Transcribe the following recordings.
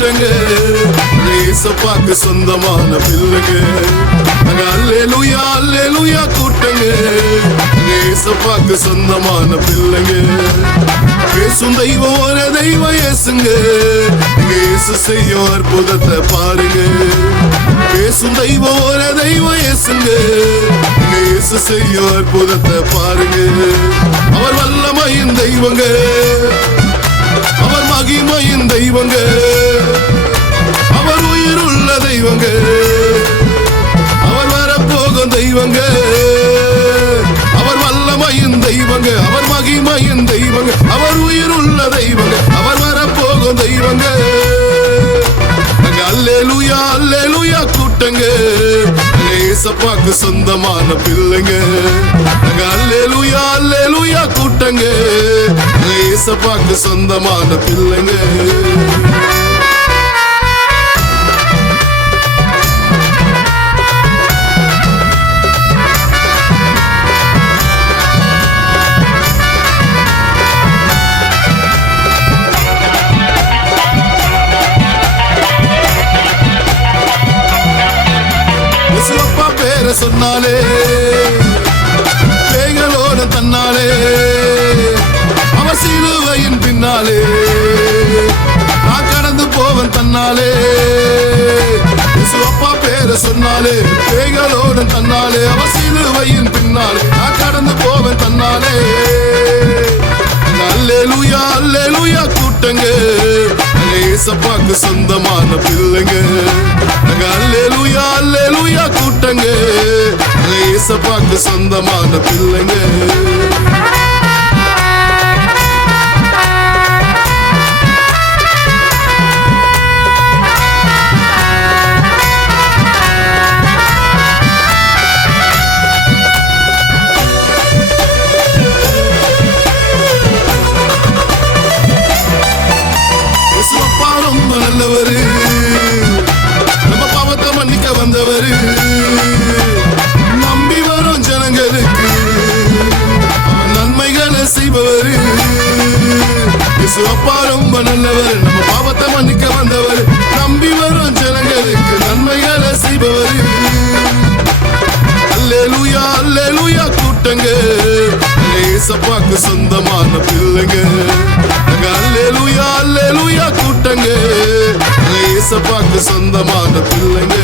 கூட்டங்க, ஏசப்பாக்கு சொந்தமான பிள்ளைங்க. அல்லேலூயா அல்லேலூயா கூட்டங்க, ஏசப்பாக்கு சொந்தமான பிள்ளைங்க. பேசும் தெய்வம் ஒரு தெய்வம் இயேசுங்க, இயேசு செய்யும் அற்புதத்தை பாருங்க. பேசும் தெய்வம் ஒரு தெய்வம் இயேசுங்க, இயேசு செய்யும் அற்புதத்தை பாருங்க. அவர் வல்லமையின் தெய்வங்க, அவர் மகிமையின் தெய்வங்க, அவர் உயிருள்ள தெய்வங்க, அவர் வரப்போகும் தெய்வங்க. அவர் வல்லமையின் தெய்வங்க, அவர் மகிமையின் தெய்வங்க, அவர் உயிருள்ள தெய்வங்க, அவர் வரப்போகும் தெய்வங்க. அல்லேலூயா அல்லேலூயா கூட்டங்க, ஏசப்பாக்கு சொந்தமான பிள்ளைங்க. அல்லேலூயா அல்லேலூயா கூட்டங்க, ஏசப்பாக்கு சொந்தமான பிள்ளைங்க. சொன்னாலே பேய்களோட தன்னாலே, அவர் சிலுவையின் பின்னாலே நான் கடந்து போவன் தன்னாலே. அப்பா பேர சொன்னாலே பேய்களோட தன்னாலே, அவர் சிலுவையின் பின்னாலே நான் கடந்து போவன் தன்னாலே. அல்லேலூயா அல்லேலூயா கூட்டங்க, ஏசப்பாக்கு சொந்தமான பிள்ளைங்க. அல்லேலூயா அல்லேலூயா கூட்டங்க, ஏசப்பாக்கு சொந்தமான பிள்ளைங்க. ரொம்ப நல்லவரு, நம்ம பாவத்தை மன்னிக்க வந்தவரு, நம்பி வரும் ஜனங்களுக்கு நன்மைகளை செய்பவரு. அப்பா ரொம்ப நல்லவர், நம்ம பாவத்தை மன்னிக்க வந்தவர், நம்பி வரும் ஜனங்களுக்கு நன்மைகளை செய்பவரு. அல்லேலூயா அல்லேலூயா கூட்டங்க, ஏசப்பாக்கு சொந்தமான பிள்ளைங்க. அல்லேலூயா அல்லேலூயா கூட்டங்க, ஏசப்பாக்கு சொந்தமான பிள்ளைங்க.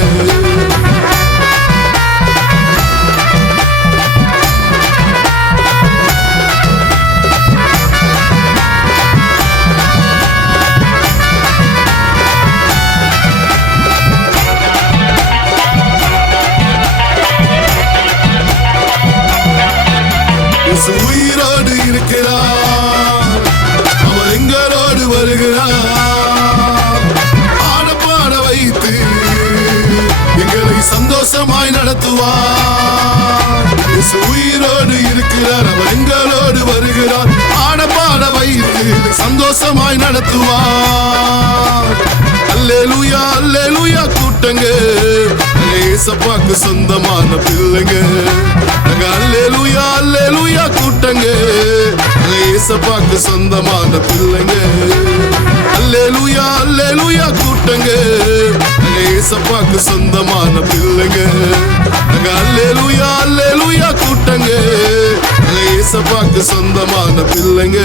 உயிரோடு இருக்கிறார், அவர் எங்களோடு வருகிறார். ஆடப்பாட வைத்து எங்களை சந்தோஷமாய் நடத்துவார். உயிரோடு இருக்கிறார், அவர் எங்களோடு வருகிறார். ஆடப்பாட வைத்து சந்தோஷமாய் நடத்துவார். அல்லேலூயா அல்லேலூயா கூட்டங்க, ஏசப்பாக்கு சொந்தமான பிள்ளைங்க. அல்லேலூயா அல்லேலூயா கூட்டங்க, ஏசப்பாக்கு சொந்தமான பிள்ளைங்க. அல்லேலூயா அல்லேலூயா கூட்டங்க, ஏசப்பாக்கு சொந்தமான பிள்ளைங்க. அல்லேலூயா அல்லேலூயா கூட்டங்க, ஏசப்பாக்கு சொந்தமான பிள்ளைங்க.